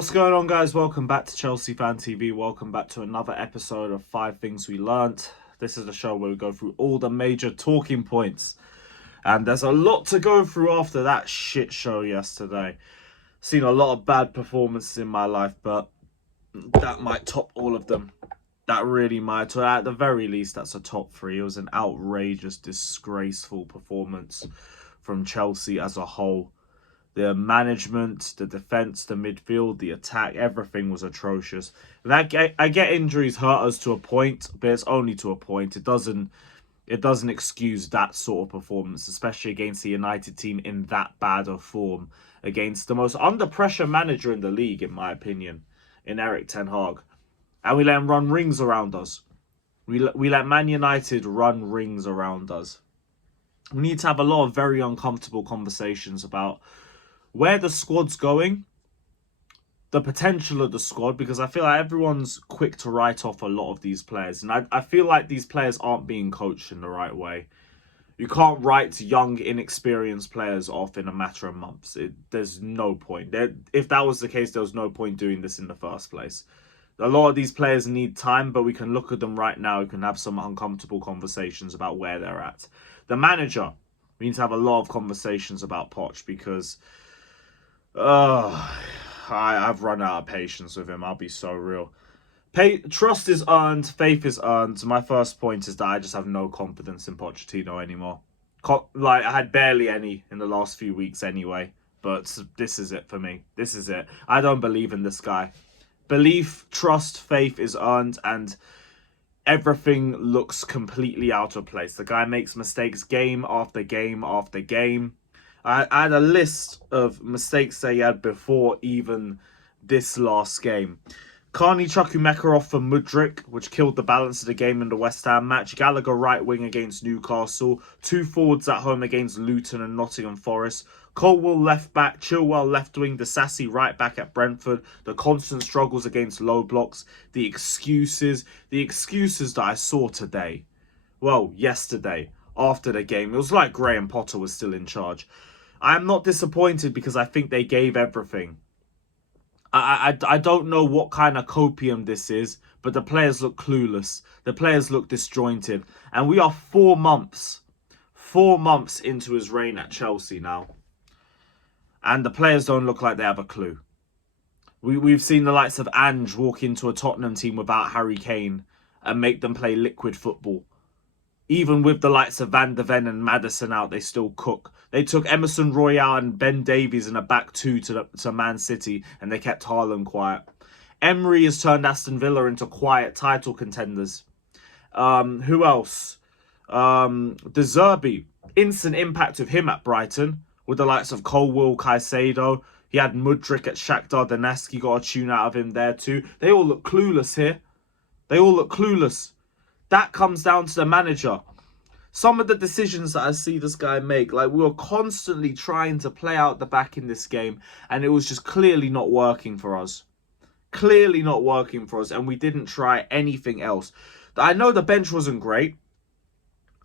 What's going on, guys? Welcome back to Chelsea Fan TV. Welcome back to another episode of 5 Things We Learnt. This is the show where we go through all the major talking points. And there's a lot to go through after that shit show yesterday. Seen a lot of bad performances in my life, but that might top all of them. That really might. At the very least, that's a top 3. It was an outrageous, disgraceful performance from Chelsea as a whole. The management, the defence, the midfield, the attack, everything was atrocious. And I get injuries hurt us to a point, but it's only to a point. It doesn't excuse that sort of performance, especially against the United team in that bad of form, against the most under pressure manager in the league, in my opinion, in Erik ten Hag. And we let him run rings around us. We let Man United run rings around us. We need to have a lot of very uncomfortable conversations about where the squad's going, the potential of the squad, because I feel like everyone's quick to write off a lot of these players. And I feel like these players aren't being coached in the right way. You can't write young, inexperienced players off in a matter of months. There's no point. If that was the case, there was no point doing this in the first place. A lot of these players need time, but we can look at them right now. We can have some uncomfortable conversations about where they're at. The manager, we need to have a lot of conversations about Poch, because I've run out of patience with him. I'll be so real. Trust is earned, faith is earned. My first point is that I just have no confidence in Pochettino anymore. I had barely any in the last few weeks anyway. But this is it for me. This is it. I don't believe in this guy. Belief, trust, faith is earned, and everything looks completely out of place. The guy makes mistakes game after game after game. I had a list of mistakes that he had before even this last game. Carney Chukwuemeka off for Mudryk, which killed the balance of the game in the West Ham match. Gallagher right wing against Newcastle. 2 forwards at home against Luton and Nottingham Forest. Colwill left back, Chilwell left wing, Disasi right back at Brentford. The constant struggles against low blocks. The excuses that I saw today. Well, yesterday, after the game. It was like Graham Potter was still in charge. I am not disappointed because I think they gave everything. I don't know what kind of copium this is, but the players look clueless. The players look disjointed. And we are 4 months into his reign at Chelsea now. And the players don't look like they have a clue. We've seen the likes of Ange walk into a Tottenham team without Harry Kane and make them play liquid football. Even with the likes of Van de Ven and Maddison out, they still cook. They took Emerson Royale and Ben Davies in a back 2 to Man City, and they kept Haaland quiet. Emery has turned Aston Villa into quiet title contenders. Who else? De Zerbi. Instant impact of him at Brighton, with the likes of Colwill, Caicedo. He had Mudryk at Shakhtar Donetsk. He got a tune out of him there too. They all look clueless here. They all look clueless. That comes down to the manager. Some of the decisions that I see this guy make, like we were constantly trying to play out the back in this game, and it was just clearly not working for us. Clearly not working for us, and we didn't try anything else. I know the bench wasn't great,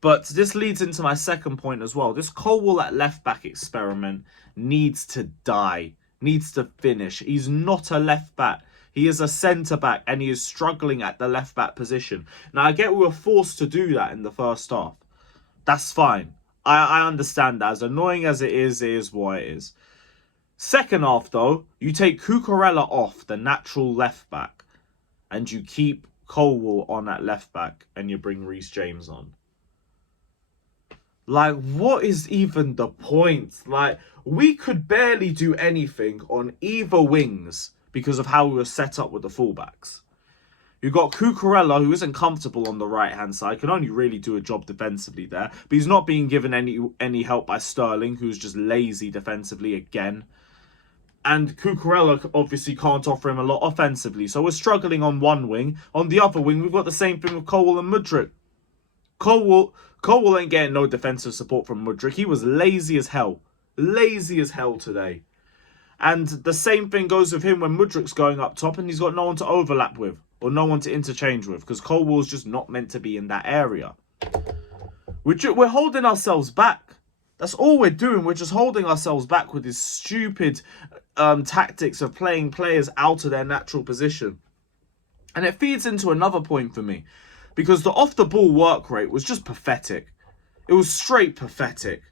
but this leads into my second point as well. This Colwill at left-back experiment needs to die, needs to finish. He's not a left-back. He is a centre-back, and he is struggling at the left-back position. Now, I get we were forced to do that in the first half. That's fine. I understand that. As annoying as it is what it is. Second half, though, you take Cucurella off, the natural left-back, and you keep Colwill on at left-back, and you bring Reece James on. Like, what is even the point? Like, we could barely do anything on either wings because of how we were set up with the fullbacks. You've got Cucurella, who isn't comfortable on the right-hand side, can only really do a job defensively there, but he's not being given any help by Sterling, who's just lazy defensively again. And Cucurella obviously can't offer him a lot offensively, so we're struggling on one wing. On the other wing, we've got the same thing with Colwill and Mudryk. Colwill ain't getting no defensive support from Mudryk. He was lazy as hell. Lazy as hell today. And the same thing goes with him when Mudryk's going up top and he's got no one to overlap with or no one to interchange with, because Colwill's just not meant to be in that area. We're holding ourselves back. That's all we're doing. We're just holding ourselves back with this stupid tactics of playing players out of their natural position. And it feeds into another point for me, because the off-the-ball work rate was just pathetic. It was straight pathetic.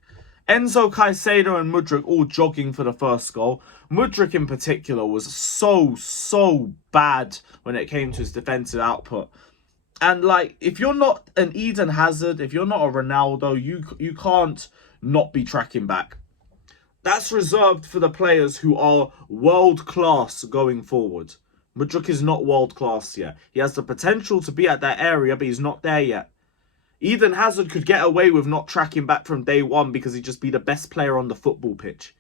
Enzo, Caicedo and Mudryk all jogging for the first goal. Mudryk in particular was so bad when it came to his defensive output. And like, if you're not an Eden Hazard, if you're not a Ronaldo, you can't not be tracking back. That's reserved for the players who are world class going forward. Mudryk is not world class yet. He has the potential to be at that area, but he's not there yet. Eden Hazard could get away with not tracking back from day one because he'd just be the best player on the football pitch.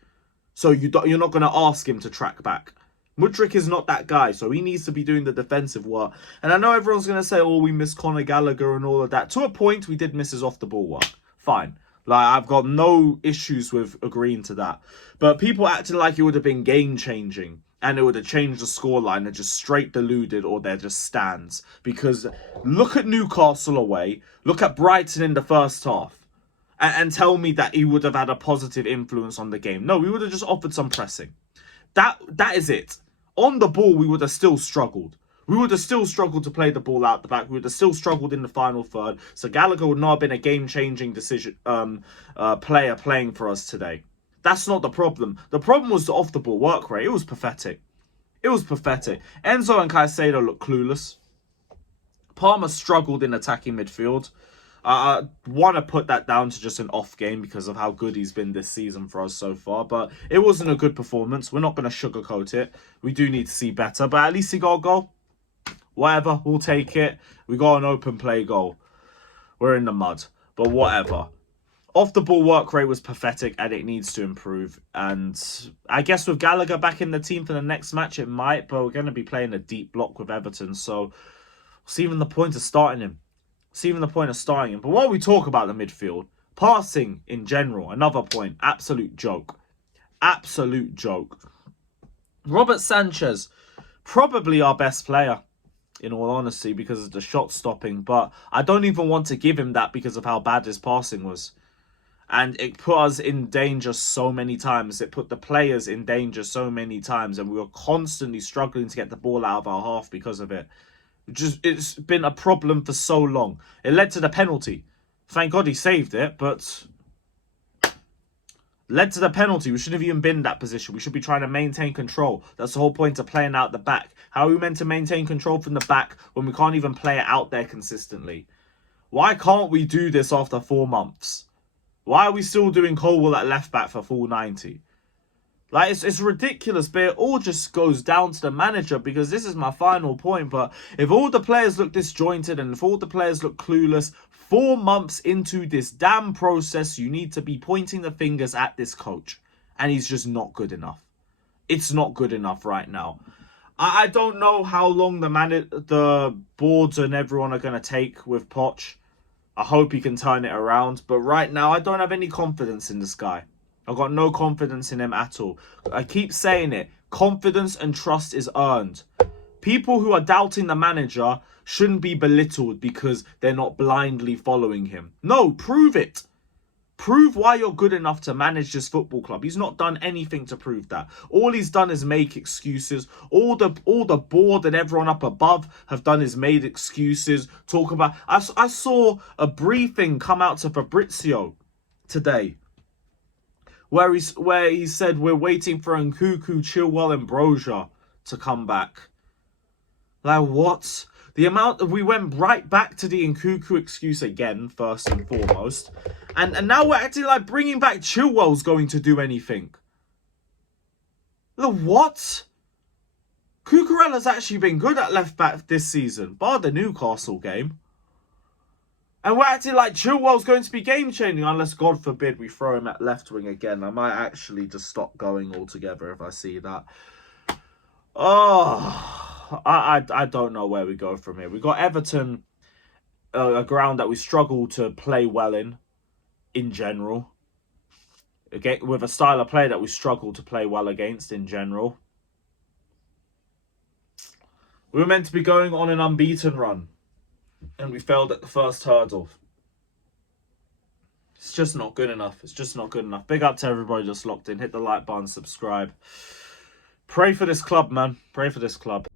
So you're not going to ask him to track back. Mudryk is not that guy, so he needs to be doing the defensive work. And I know everyone's going to say, oh, we miss Conor Gallagher and all of that. To a point, we did miss his off-the-ball work. Fine. Like, I've got no issues with agreeing to that. But people acting like it would have been game-changing and it would have changed the scoreline and just straight deluded, or they're just stands. Because look at Newcastle away, look at Brighton in the first half, and tell me that he would have had a positive influence on the game. No, we would have just offered some pressing. That is it. On the ball, we would have still struggled. We would have still struggled to play the ball out the back. We would have still struggled in the final third. So Gallagher would not have been a game-changing player playing for us today. That's not the problem. The problem was the off-the-ball work rate. It was pathetic. It was pathetic. Enzo and Caicedo looked clueless. Palmer struggled in attacking midfield. I want to put that down to just an off game because of how good he's been this season for us so far. But it wasn't a good performance. We're not going to sugarcoat it. We do need to see better. But at least he got a goal. Whatever, we'll take it. We got an open play goal. We're in the mud. But whatever. Off the ball work rate was pathetic and it needs to improve. And I guess with Gallagher back in the team for the next match, it might. But we're going to be playing a deep block with Everton. So, what's even the point of starting him? But while we talk about the midfield, passing in general, another point, absolute joke. Absolute joke. Robert Sanchez, probably our best player, in all honesty, because of the shot stopping. But I don't even want to give him that because of how bad his passing was. And it put us in danger so many times. It put the players in danger so many times. And we were constantly struggling to get the ball out of our half because of it. It's been a problem for so long. It led to the penalty. Thank God he saved it, but led to the penalty. We shouldn't have even been in that position. We should be trying to maintain control. That's the whole point of playing out the back. How are we meant to maintain control from the back when we can't even play it out there consistently? Why can't we do this after 4 months? Why are we still doing Colwell at left back for full 90? Like, it's ridiculous, but it all just goes down to the manager, because this is my final point. But if all the players look disjointed and if all the players look clueless, 4 months into this damn process, you need to be pointing the fingers at this coach. And he's just not good enough. It's not good enough right now. I don't know how long the boards and everyone are going to take with Poch. I hope he can turn it around. But right now, I don't have any confidence in this guy. I've got no confidence in him at all. I keep saying it. Confidence and trust is earned. People who are doubting the manager shouldn't be belittled because they're not blindly following him. No, prove it. Prove why you're good enough to manage this football club. He's not done anything to prove that. All he's done is make excuses. All the board and everyone up above have done is made excuses. Talk about... I saw a briefing come out to Fabrizio today, where he said we're waiting for Nkunku, Chilwell and Broja to come back. Like, what? The amount... We went right back to the Nkunku excuse again, first and foremost. And now we're acting like bringing back Chilwell's going to do anything. The what? Cucurella's actually been good at left back this season, bar the Newcastle game. And we're acting like Chilwell's going to be game-changing, unless, God forbid, we throw him at left wing again. I might actually just stop going altogether if I see that. Oh, I don't know where we go from here. We got Everton, a ground that we struggle to play well in general. Again, with a style of play that we struggle to play well against in general. We were meant to be going on an unbeaten run, and we failed at the first hurdle. It's just not good enough. It's just not good enough. Big up to everybody just locked in. Hit the like button, subscribe. Pray for this club, man. Pray for this club.